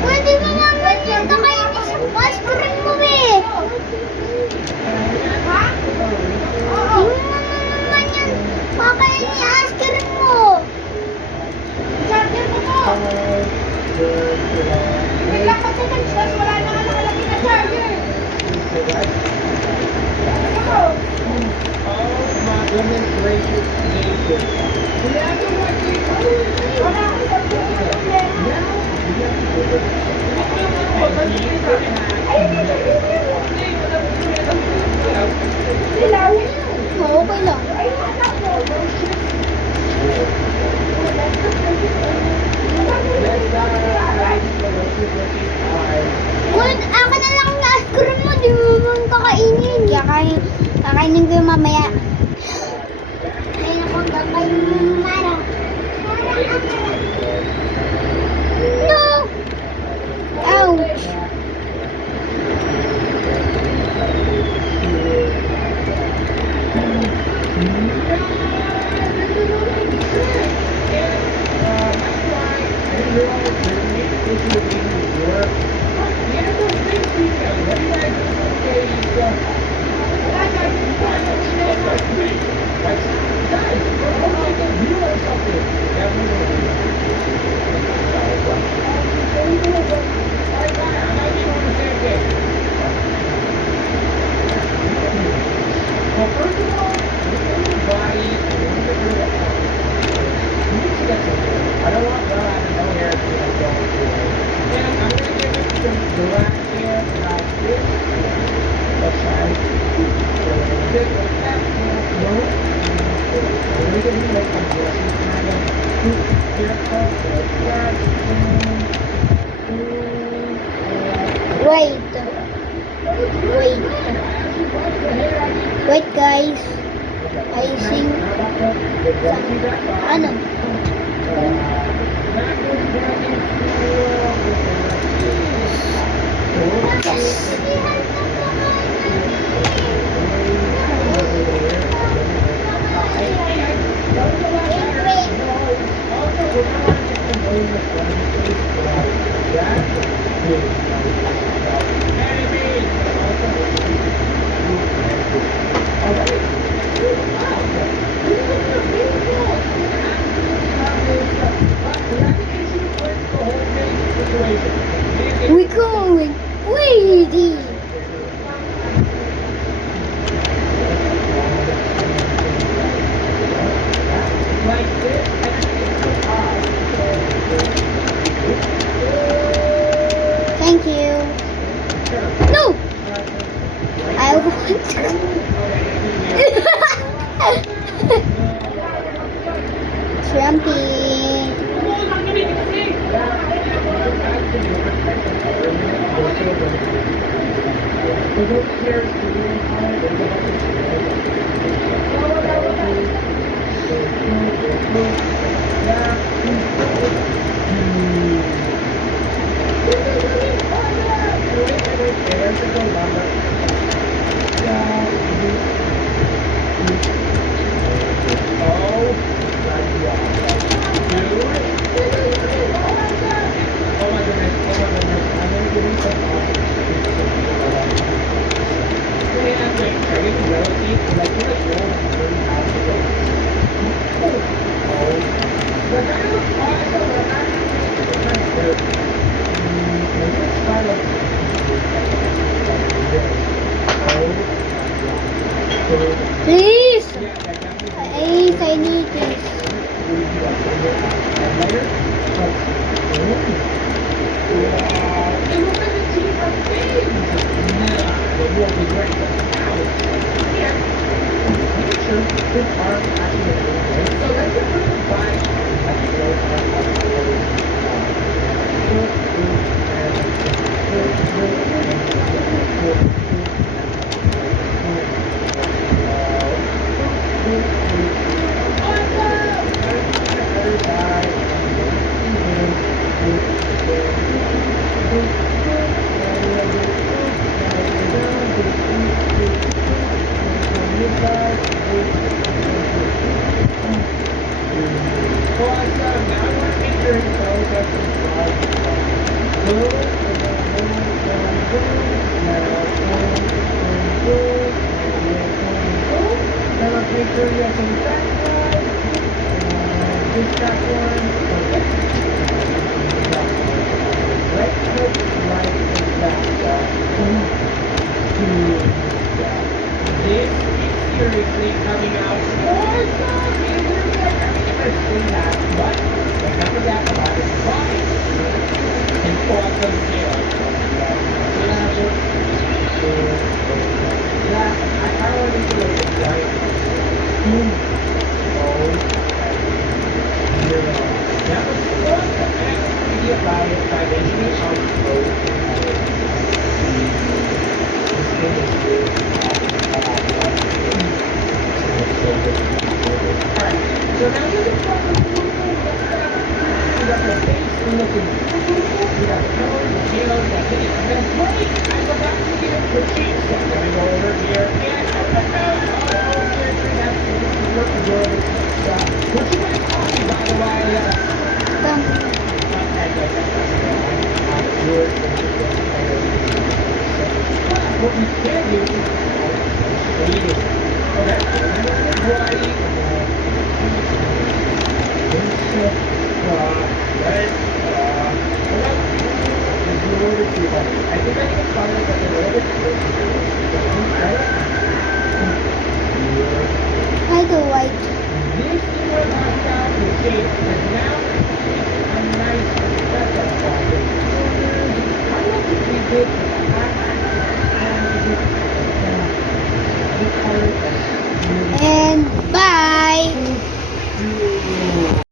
Pwede mo naman yung kakainis yung ice cream mo eh. Ha? Oo. Hindi mo naman yung kakainis yung ice cream mo. Charger mo to. Bigla ka to nag-stress, wala na nga nakalagay na charger. Ako. Wala akong charger. Ilaw? Oo, okay lang. Good, akin na lang ang ice cream mo, di mo naman kakainin. Kakainin ko yung mamaya. Ayun ako kakainin para. No! Ouch! Wait guys. Ayusin. Ano? We're going crazy. Thank you. No! I want to. Trumpy. Please! Please, I need this. make sure you have some background. This that one. Okay. Right foot, right foot, back. This is seriously coming out for some interesting that, but remember that about his body and awesome skill. Yeah, I want to do it right. That was supposed to actually be about it by making it on code. Alright, so now you're going to talk a little bit you got the face looking beautiful, you got the color, the halo, you got it. And then wait, I forgot to give the cheeks. So I'm going to go over here and I found all here to have to work good. So, what you want to talk about a while what we can do is okay, Hawaii, I think I need to find like a little bit I do white. This is what I found the shape, but now a nice I don't think we did